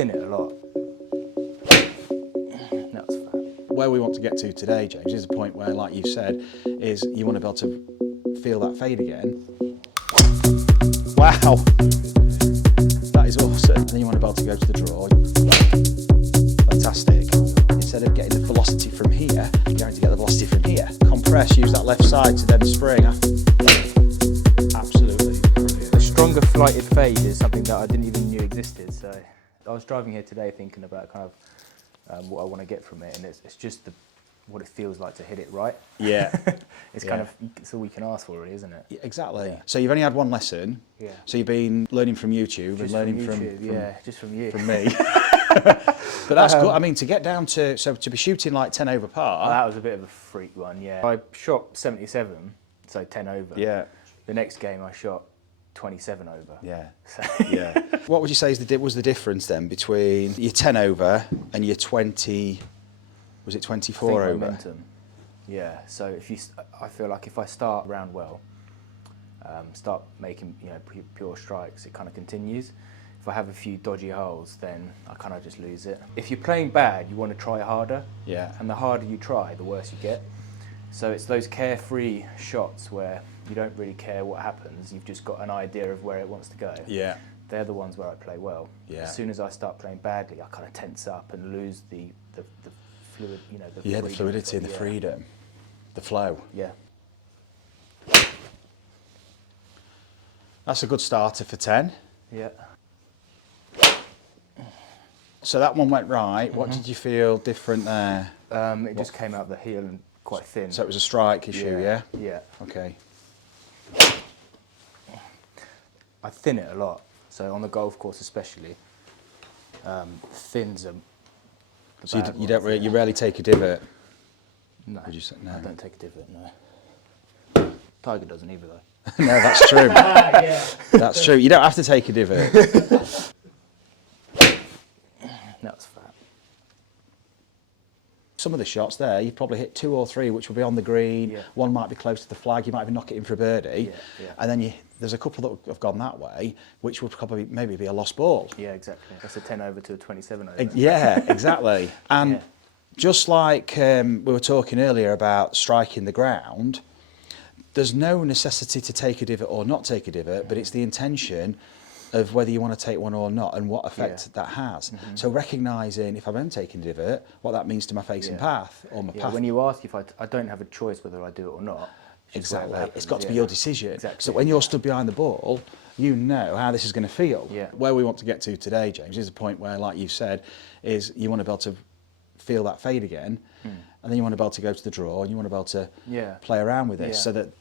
thin it a lot. That's fat. Where we want to get to today, James, is a point where, like you said, is you want to be able to feel that fade again. Wow, that is awesome. And then you want to be able to go to the draw. Fantastic. Instead of getting the velocity from here, you're going to get the velocity from here. Compress, use that left side to then spring. Absolutely brilliant. The stronger flighted fade is something that I didn't even know existed. So I was driving here today thinking about kind of what I want to get from it, and it's just what it feels like to hit it right. Yeah. It's kind of, it's all we can ask for, really, isn't it? Yeah, exactly. Yeah. So you've only had one lesson. Yeah. So you've been learning from YouTube Just and learning from YouTube, yeah, just from you. From me. But that's good. I mean, to get down to, so to be shooting like 10 over par. Oh, that was a bit of a freak one, yeah. I shot 77, so 10 over. Yeah. The next game I shot 27 over. Yeah. So Yeah. What would you say was the difference then between your 10 over and your 20, was it 24 over? Momentum. Yeah, so I feel like if I start round well, start making pure strikes, it kind of continues. If I have a few dodgy holes, then I kind of just lose it. If you're playing bad, you want to try harder. Yeah. And the harder you try, the worse you get. So it's those carefree shots where you don't really care what happens. You've just got an idea of where it wants to go. Yeah. They're the ones where I play well. Yeah. As soon as I start playing badly, I kind of tense up and lose the fluid, The fluidity and the freedom, the flow. Yeah. That's a good starter for 10. Yeah. So that one went right. What did you feel different there? It just came out the heel and quite thin. So it was a strike issue, yeah? Yeah. Okay. I thin it a lot. So on the golf course especially, thins them. So you rarely take a divot? No, Would you say? No. I don't take a divot, no. Tiger doesn't either though. No, that's true. Yeah. That's true. You don't have to take a divot. That's fat. Some of the shots there, you probably hit 2 or 3 which will be on the green. Yeah. One might be close to the flag. You might even knock it in for a birdie. Yeah. And then there's a couple that have gone that way, which would probably maybe be a lost ball. Yeah, exactly. That's a 10 over to a 27 over. Yeah, exactly. And Yeah. just like we were talking earlier about striking the ground, there's no necessity to take a divot or not take a divot, but it's the intention of whether you want to take one or not and what effect that has. So recognising if I'm taking a divot, what that means to my face and path, or my path. When you ask if I don't have a choice whether I do it or not. Exactly. It's got to be your decision. Exactly. So when you're stood behind the ball, you know how this is going to feel. Yeah. Where we want to get to today, James, is a point where, like you said, is you want to be able to feel that fade again, and then you want to be able to go to the draw, and you want to be able to play around with this, so that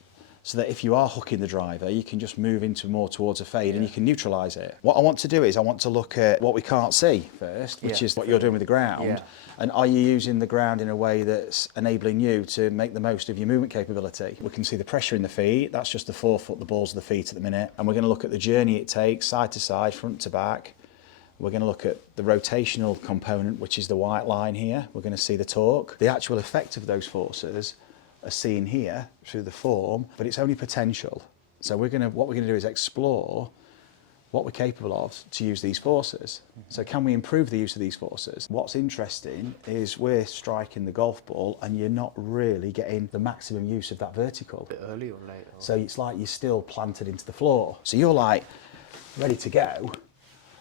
if you are hooking the driver, you can just move into more towards a fade and you can neutralise it. What I want to do is I want to look at what we can't see first, which is what you're doing with the ground. Yeah. And are you using the ground in a way that's enabling you to make the most of your movement capability? We can see the pressure in the feet. That's just the forefoot, the balls of the feet at the minute. And we're going to look at the journey it takes, side to side, front to back. We're going to look at the rotational component, which is the white line here. We're going to see the torque. The actual effect of those forces are seen here through the form, but it's only potential. So what we're going to do is explore what we're capable of to use these forces. So can we improve the use of these forces? What's interesting is we're striking the golf ball and you're not really getting the maximum use of that vertical. A bit early or late? So it's like you're still planted into the floor. So you're like ready to go,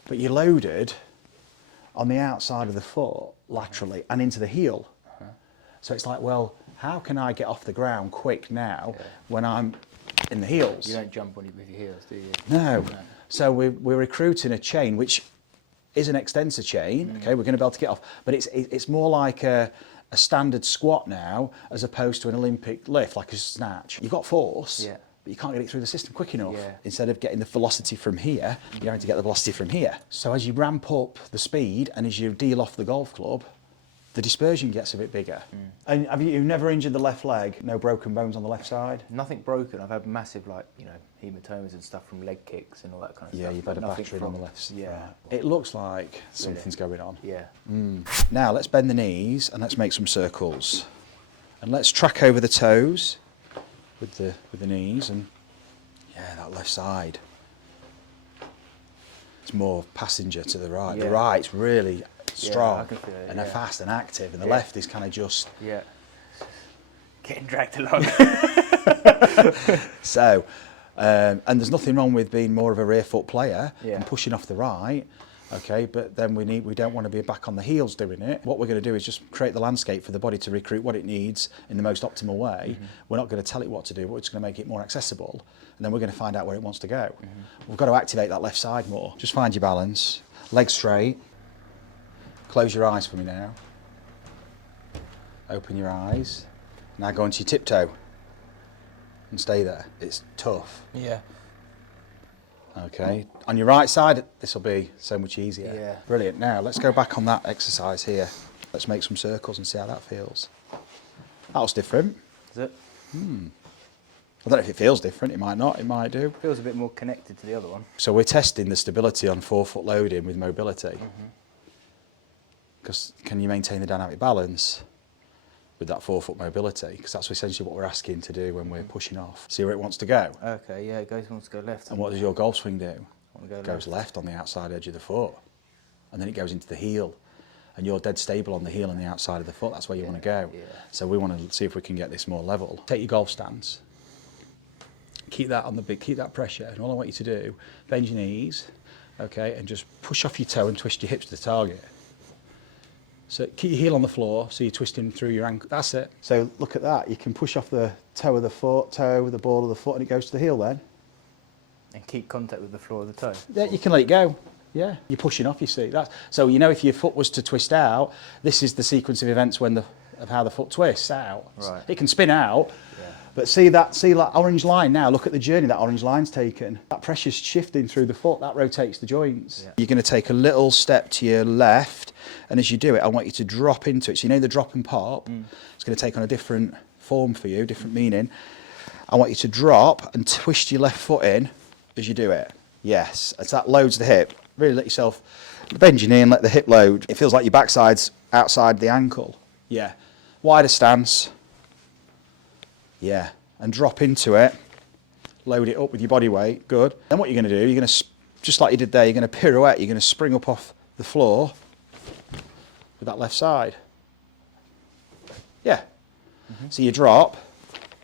but you're loaded on the outside of the foot laterally and into the heel. So it's like, well, how can I get off the ground quick now when I'm in the heels? You don't jump on it with your heels, do you? No. So we're recruiting a chain which is an extensor chain. Okay, we're going to be able to get off, but it's more like a standard squat now as opposed to an Olympic lift, like a snatch. You've got force, but you can't get it through the system quick enough. Instead of getting the velocity from here, you're going to get the velocity from here. So as you ramp up the speed and as you deal off the golf club, the dispersion gets a bit bigger. And you've never injured the left leg? No broken bones on the left side? Nothing broken. I've had massive, hematomas and stuff from leg kicks and all that kind of stuff. Yeah, you've had a battering on the left side. Yeah. Right. It looks like something's going on. Yeah. Now let's bend the knees and let's make some circles. And let's track over the toes with the knees and that left side. It's more passenger to the right. Yeah. The right's really strong I can feel it, and yeah. fast and active, and the Yeah. left is kind of just... Yeah. Getting dragged along. So, and there's nothing wrong with being more of a rear foot player Yeah. and pushing off the right, okay, but then we don't want to be back on the heels doing it. What we're going to do is just create the landscape for the body to recruit what it needs in the most optimal way. We're not going to tell it what to do, but we're just going to make it more accessible, and then we're going to find out where it wants to go. We've got to activate that left side more. Just find your balance, legs straight, close your eyes for me now, open your eyes, now go into your tiptoe and stay there. It's tough. Yeah. Okay, on your right side, this will be so much easier. Yeah. Brilliant. Now, let's go back on that exercise here. Let's make some circles and see how that feels. That was different. Is it? I don't know if it feels different, it might not, it might do. Feels a bit more connected to the other one. So we're testing the stability on forefoot loading with mobility. Because can you maintain the dynamic balance with that forefoot mobility? Because that's essentially what we're asking to do when we're pushing off. See where it wants to go. Okay, yeah, it wants to go left. And what does your golf swing do? Want to go It goes left. left on the outside edge of the foot, and then it goes into the heel, and you're dead stable on the heel and the outside of the foot. That's where you want to go. Yeah. So we want to see if we can get this more level. Take your golf stance, keep that on the big, keep that pressure, and all I want you to do, bend your knees, okay, and just push off your toe and twist your hips to the target. So keep your heel on the floor, so you're twisting through your ankle. That's it. So look at that. You can push off the toe of the foot, the ball of the foot, and it goes to the heel then. And keep contact with the floor of the toe. Yeah, you can let it go. Yeah, you're pushing off. You see that. So you know if your foot was to twist out, this is the sequence of events of how the foot twists out. Right. It can spin out, Yeah. but see that orange line now. Look at the journey that orange line's taken. That pressure's shifting through the foot. That rotates the joints. Yeah. You're going to take a little step to your left, and as you do it, I want you to drop into it. So you know the drop and pop. It's going to take on a different form for you, different meaning. I want you to drop and twist your left foot in as you do it. Yes, as that loads the hip. Really let yourself bend your knee and let the hip load. It feels like your backside's outside the ankle. Yeah. Wider stance. Yeah. And drop into it. Load it up with your body weight. Good. Then what you're going to do, you're going to, just like you did there, you're going to pirouette. You're going to spring up off the floor with that left side. Yeah. So you drop,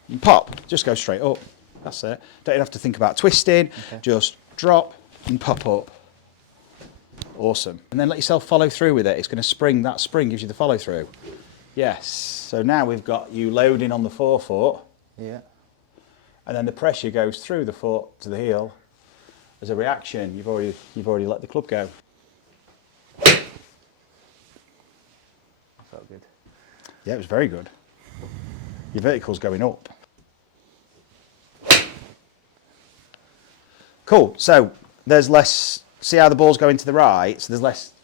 you pop, just go straight up. That's it. Don't have to think about twisting. Okay. Just drop and pop up. Awesome. And then let yourself follow through with it. It's going to spring. That spring gives you the follow through. Yes. So now we've got you loading on the forefoot, Yeah. and then the pressure goes through the foot to the heel as a reaction. You've already let the club go. That felt good. Yeah, it was very good. Your vertical's going up. Cool. So there's less. See how the ball's going to the right. So there's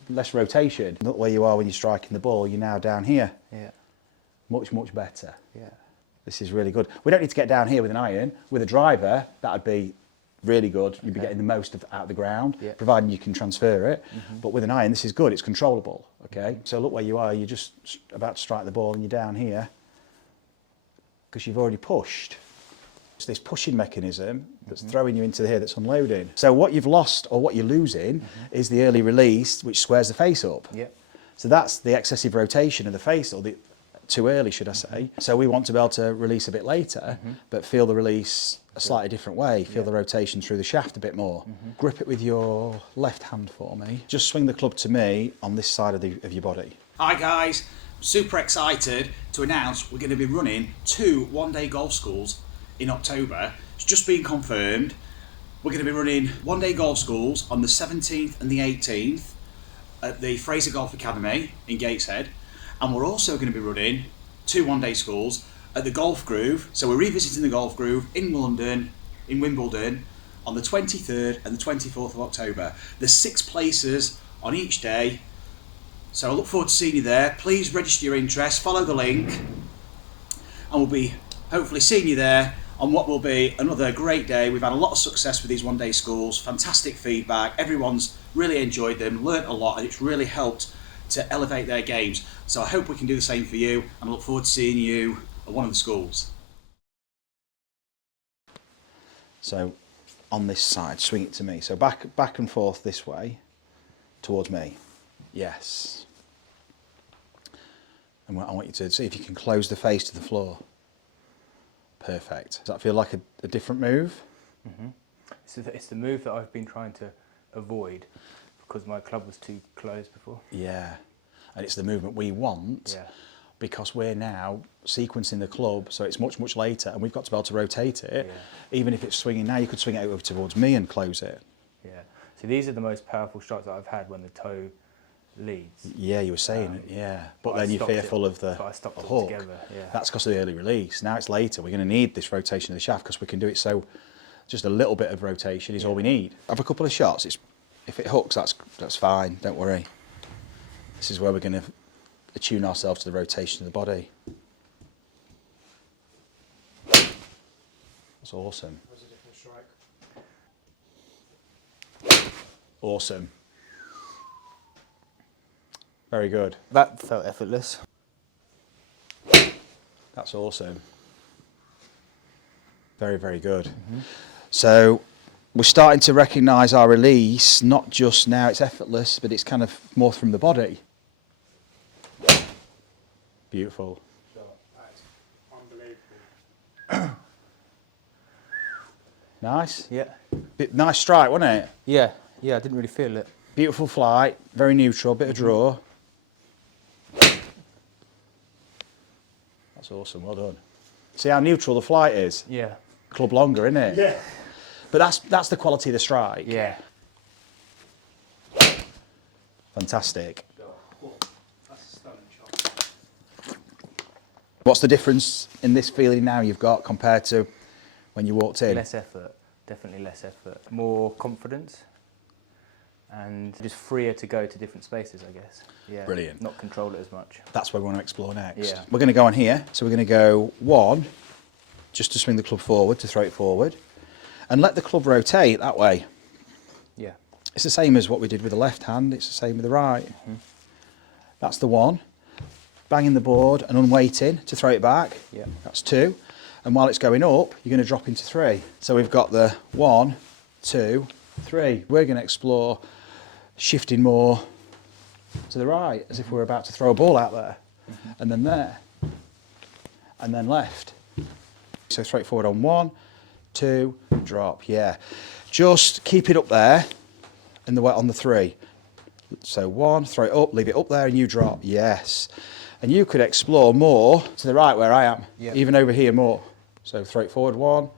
less rotation. Not where you are when you're striking the ball. You're now down here. Yeah. Much better. Yeah. This is really good. We don't need to get down here with an iron. With a driver, that'd be really good. You'd be getting the most out of the ground, Yeah. providing you can transfer it. But with an iron, this is good. It's controllable. Okay. So look where you are. You're just about to strike the ball, and you're down here because you've already pushed. It's this pushing mechanism that's throwing you into here, that's unloading. So what you've lost or what you're losing is the early release, which squares the face up. Yeah. So that's the excessive rotation of the face, or the too early, should I say. So we want to be able to release a bit later, but feel the release a slightly different way, feel the rotation through the shaft a bit more. Grip it with your left hand for me. Just swing the club to me on this side of your body. Hi guys, super excited to announce we're going to be running 2 one-day golf schools in October. It's just been confirmed. We're going to be running one-day golf schools on the 17th and the 18th at the Fraser Golf Academy in Gateshead, and we're also going to be running 2 one-day schools at the Golf Groove. So we're revisiting the Golf Groove in London, in Wimbledon, on the 23rd and the 24th of October. There's 6 places on each day, so I look forward to seeing you there. Please register your interest, follow the link, and we'll be hopefully seeing you there on what will be another great day. We've had a lot of success with these one-day schools, fantastic feedback, everyone's really enjoyed them, learnt a lot, and it's really helped to elevate their games. So I hope we can do the same for you, and I look forward to seeing you at one of the schools. So on this side, swing it to me. So back and forth this way, towards me. Yes. And I want you to see if you can close the face to the floor. Perfect. Does that feel like a different move? Mm-hmm. So it's the move that I've been trying to avoid because my club was too close before. Yeah. And it's the movement we want, Yeah. because we're now sequencing the club, so it's much, much later, and we've got to be able to rotate it. Yeah. Even if it's swinging now, you could swing it over towards me and close it. Yeah. So these are the most powerful strikes that I've had when the toe leads. Yeah, you were saying it, yeah. But I then you're stopped fearful of the but I stopped it hook. together, yeah. That's because of the early release. Now it's later. We're going to need this rotation of the shaft because we can do it so just a little bit of rotation is all we need. Have a couple of shots. If it hooks, that's fine. Don't worry. This is where we're going to attune ourselves to the rotation of the body. That's awesome. That was a different strike. Awesome. Very good. That felt effortless. That's awesome. Very, very good. Mm-hmm. So we're starting to recognise our release, not just now it's effortless, but it's kind of more from the body. Beautiful. That's unbelievable. Nice. Yeah. Nice strike, wasn't it? Yeah. Yeah, I didn't really feel it. Beautiful flight, very neutral, bit of draw. That's awesome, well done. See how neutral the flight is? Yeah. Club longer, isn't it? Yeah. But that's the quality of the strike. Yeah. Fantastic. That's a stunning shot. What's the difference in this feeling now you've got compared to when you walked in? Less effort. Definitely less effort. More confidence. And just freer to go to different spaces, I guess. Yeah. Brilliant. Not control it as much. That's where we want to explore next. Yeah. We're going to go on here. So we're going to go 1, just to swing the club forward, to throw it forward. And let the club rotate that way. Yeah. It's the same as what we did with the left hand. It's the same with the right. Mm-hmm. That's the 1. Banging the board and unweighting to throw it back. Yeah. That's 2. And while it's going up, you're going to drop into 3. So we've got the 1, 2, 3. We're going to explore shifting more to the right, as if we're about to throw a ball out there. Mm-hmm. And then there. And then left. So throw it forward on 1, 2, drop, yeah. Just keep it up there in the way on the 3. So 1, throw it up, leave it up there and you drop, yes. And you could explore more to the right where I am, even over here more. So throw it forward 1,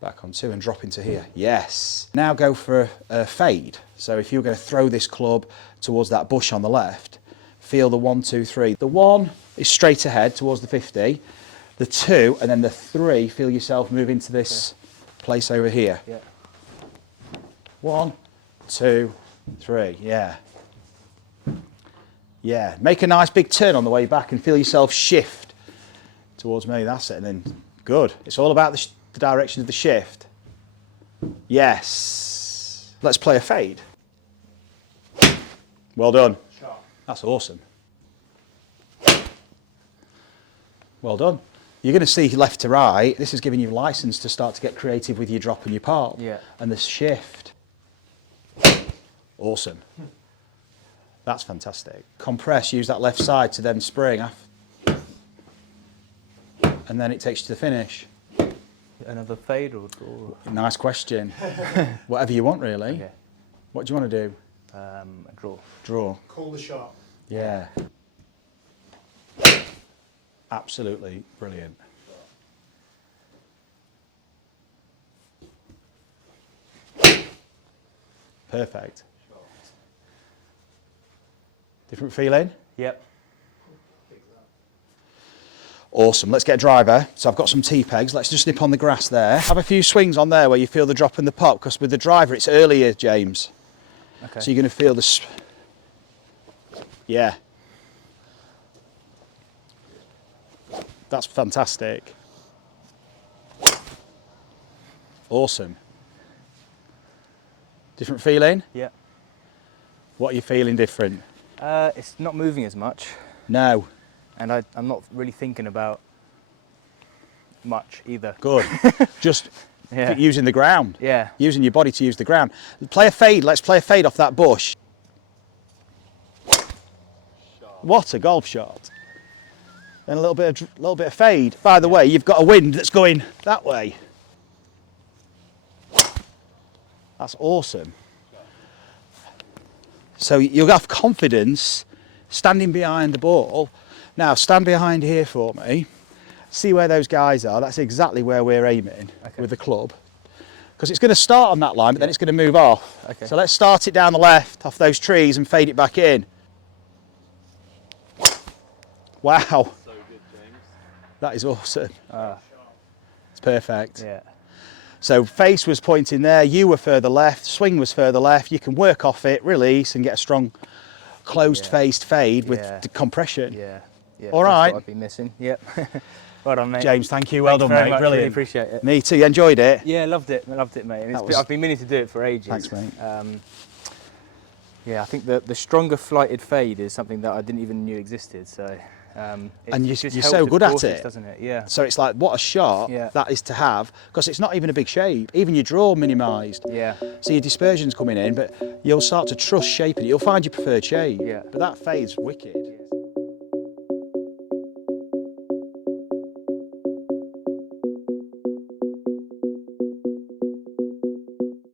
back on 2 and drop into here, yes. Now go for a fade. So if you're going to throw this club towards that bush on the left, feel the 1, 2, 3. The 1 is straight ahead towards the 50. The 2 and then the 3, feel yourself move into this place over here. Yeah. 1, 2, 3, yeah. Yeah, make a nice big turn on the way back and feel yourself shift towards me, that's it, and then good. It's all about the direction of the shift. Yes. Let's play a fade. Well done. Shot. That's awesome. Well done. You're going to see left to right. This is giving you license to start to get creative with your drop and your pop. Yeah. And the shift. Awesome. That's fantastic. Compress, use that left side to then spring. And then it takes you to the finish. Another fade or draw? Nice question. Whatever you want, really. Okay. What do you want to do? A draw. Draw. Call the shot. Yeah. Absolutely brilliant. Perfect. Different feeling? Yep. Awesome. Let's get a driver. So I've got some T-pegs. Let's just nip on the grass there. Have a few swings on there where you feel the drop and the pop, because with the driver it's earlier, James. Okay. So you're going to feel this. Yeah. That's fantastic. Awesome. Different feeling? Yeah. What are you feeling different? It's not moving as much, No. and I'm not really thinking about much either. Good. Just Yeah. Using the ground. Yeah. Using your body to use the ground. Play a fade. Let's play a fade off that bush. What a golf shot. Then a little bit of fade. By the way, you've got a wind that's going that way. That's awesome. So you'll have confidence standing behind the ball. Now stand behind here for me. See where those guys are. That's exactly where we're aiming with the club. Because it's going to start on that line, but then it's going to move off. Okay. So let's start it down the left, off those trees, and fade it back in. Wow. So good, James. That is awesome. It's perfect. Yeah. So face was pointing there, you were further left, swing was further left. You can work off it, release, and get a strong closed-faced fade with the compression. Yeah. Yeah. All That's right. what I've been missing. Yep. Well done, mate. James, thank you. Well Thanks done, very mate. much. Brilliant. Really appreciate it. Me too. You enjoyed it? Yeah, loved it. I loved it, mate. And I've been meaning to do it for ages. Thanks, mate. Yeah, I think the stronger flighted fade is something that I didn't even knew existed. So, And it you're just so helps with good at courses, it. doesn't it? Yeah. So it's like, what a shot that is to have, because it's not even a big shape. Even your draw minimised. Yeah. So your dispersion's coming in, but you'll start to trust shaping it. You'll find your preferred shape. Yeah. But that fade's wicked.